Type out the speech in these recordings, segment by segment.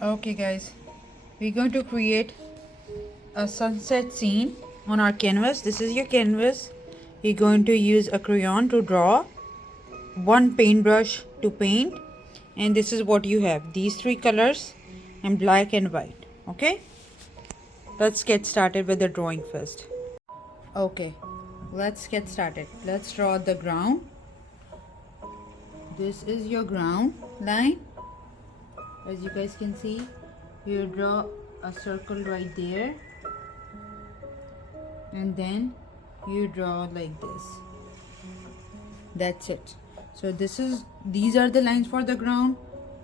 Okay guys, we're going to create a sunset scene on our canvas. This is your canvas. You're going to use a crayon to draw, one paintbrush to paint, and this is what you have, these three colors and black and white. Okay, let's get started with the drawing first. Okay, let's get started. Let's draw the ground. This is your ground line. As you guys can see, you draw a circle right there, and then you draw like this. That's it. So these are the lines for the ground,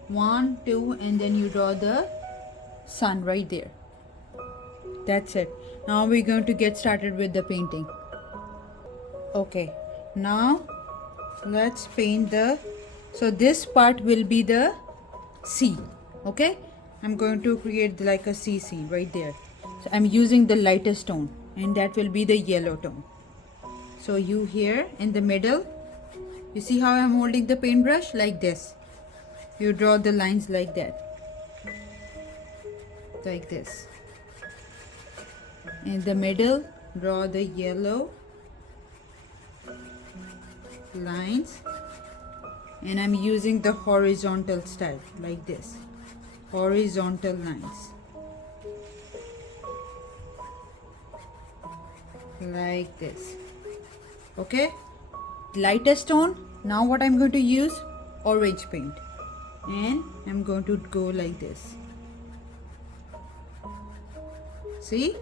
1 2, and then you draw the sun right there. That's it. Now we're going to get started with the painting. Okay, now let's paint so this part will be the sea. Okay, I'm going to create like a sea scene right there. So I'm using the lightest tone, and that will be the yellow tone. So you here in the middle, you see how I'm holding the paintbrush like this. You draw the lines like that, like this. In the middle, draw the yellow lines, and I'm using the horizontal style like this. Horizontal lines like this. Okay, lightest tone. Now what I'm going to use, orange paint, and I'm going to go like this. See,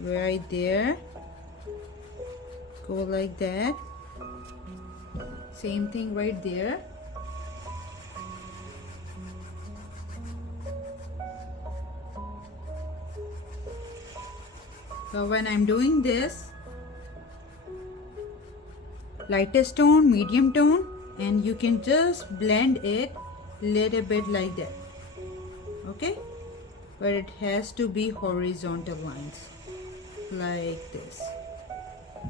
right there, go like that. Same thing right there. So when I'm doing this, lightest tone, medium tone, and you can just blend it little bit like that. Okay, but it has to be horizontal lines like this.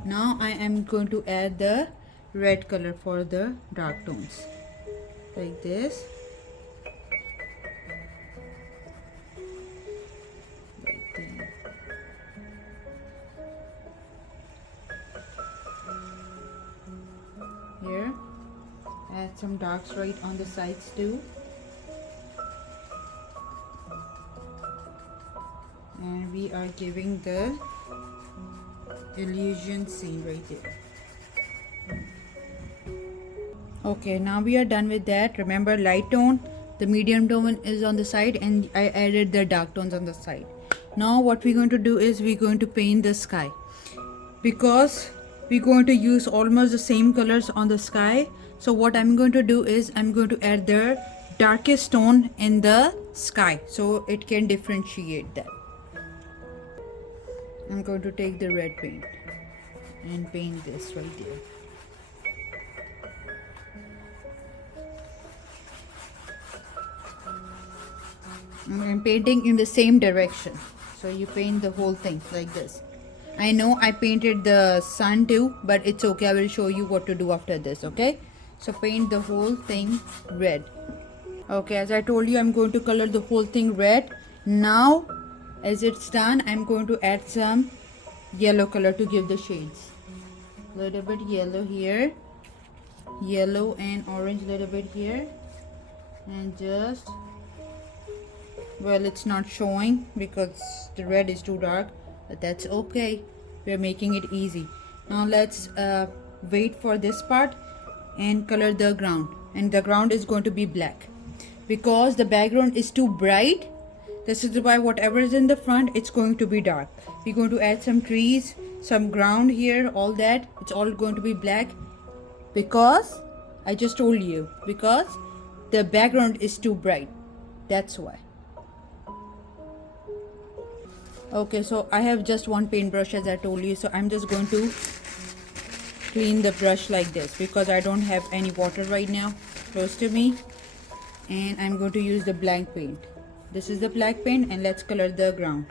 Now I am going to add the red color for the dark tones like this. Here, add some darks right on the sides too, and we are giving the illusion scene right there. Okay, now we are done with that. Remember, light tone, the medium tone is on the side, and I added the dark tones on the side. Now what we're going to do is we're going to paint the sky, because we're going to use almost the same colors on the sky. So what I'm going to do is I'm going to add the darkest tone in the sky so it can differentiate that. I'm going to take the red paint and paint this right there. I'm painting in the same direction, so you paint the whole thing like this. I know I painted the sun too, but it's okay. I will show you what to do after this. Okay, so paint the whole thing red. Okay, as I told you, I'm going to color the whole thing red. Now as it's done, I'm going to add some yellow color to give the shades. Little bit yellow here, yellow and orange little bit here, and just, well, it's not showing because the red is too dark, but that's okay. We're making it easy. Now let's wait for this part and color the ground, and the ground is going to be black because the background is too bright. This is why whatever is in the front, it's going to be dark. We're going to add some trees, some ground here, all that. It's all going to be black because I just told you, because the background is too bright. That's why. Okay, so I have just one paintbrush as I told you, so I'm just going to clean the brush like this because I don't have any water right now close to me, and I'm going to use the blank paint. This is the black paint, and let's color the ground.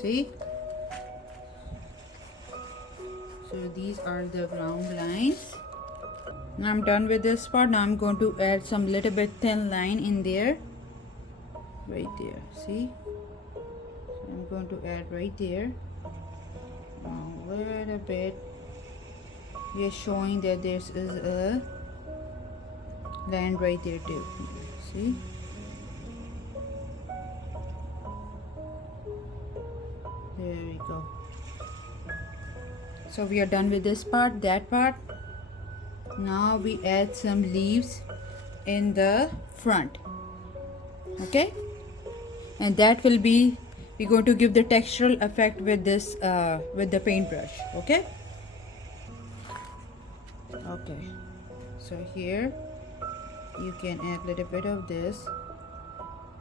See? So these are the ground lines. Now I'm done with this part. Now I'm going to add some little bit thin line in there. Right there. See? So I'm going to add right there. A little bit. We are showing that there is a line right there too. See? There we go. So we are done with this part, that part. Now we add some leaves in the front. Okay? And that will be, we're going to give the textural effect with this, with the paintbrush. Okay? Okay. So here you can add a little bit of this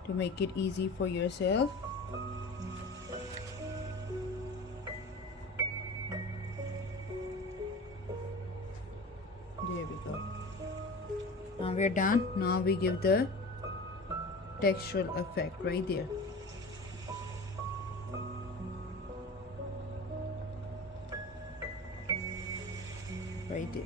to make it easy for yourself. There we go. Now we're done. Now we give the textural effect right there. Right there.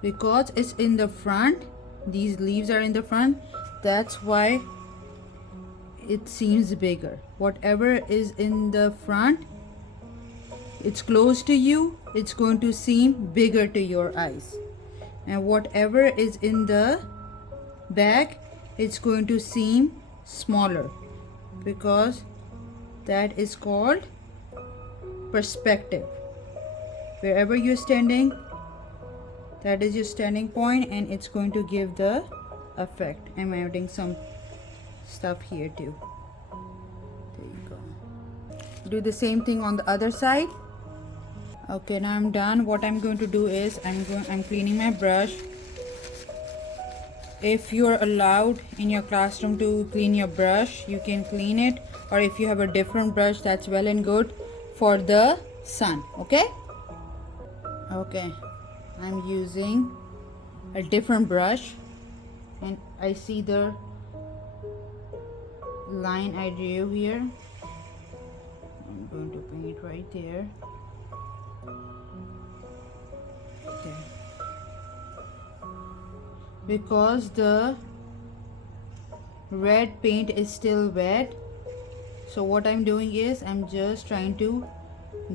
Because it's in the front, these leaves are in the front, that's why it seems bigger. Whatever is in the front, it's close to you, it's going to seem bigger to your eyes. And whatever is in the back, it's going to seem smaller, because that is called perspective. Wherever you're standing, that is your standing point, and it's going to give the effect. I'm adding some stuff here too. There you go. Do the same thing on the other side. Okay, now I'm done. What I'm going to do is I'm cleaning my brush. If you're allowed in your classroom to clean your brush, you can clean it, or if you have a different brush, that's well and good for the sun. Okay? Okay, I'm using a different brush, and I see the line I drew here. I'm going to paint right there. Okay. Because the red paint is still wet, so what I'm doing is I'm just trying to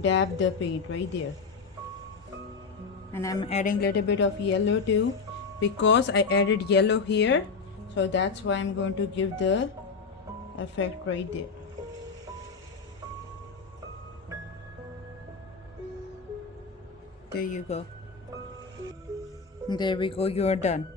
dab the paint right there. And I'm adding a little bit of yellow too, because I added yellow here, so that's why I'm going to give the effect right there. There you go. There we go, you're done.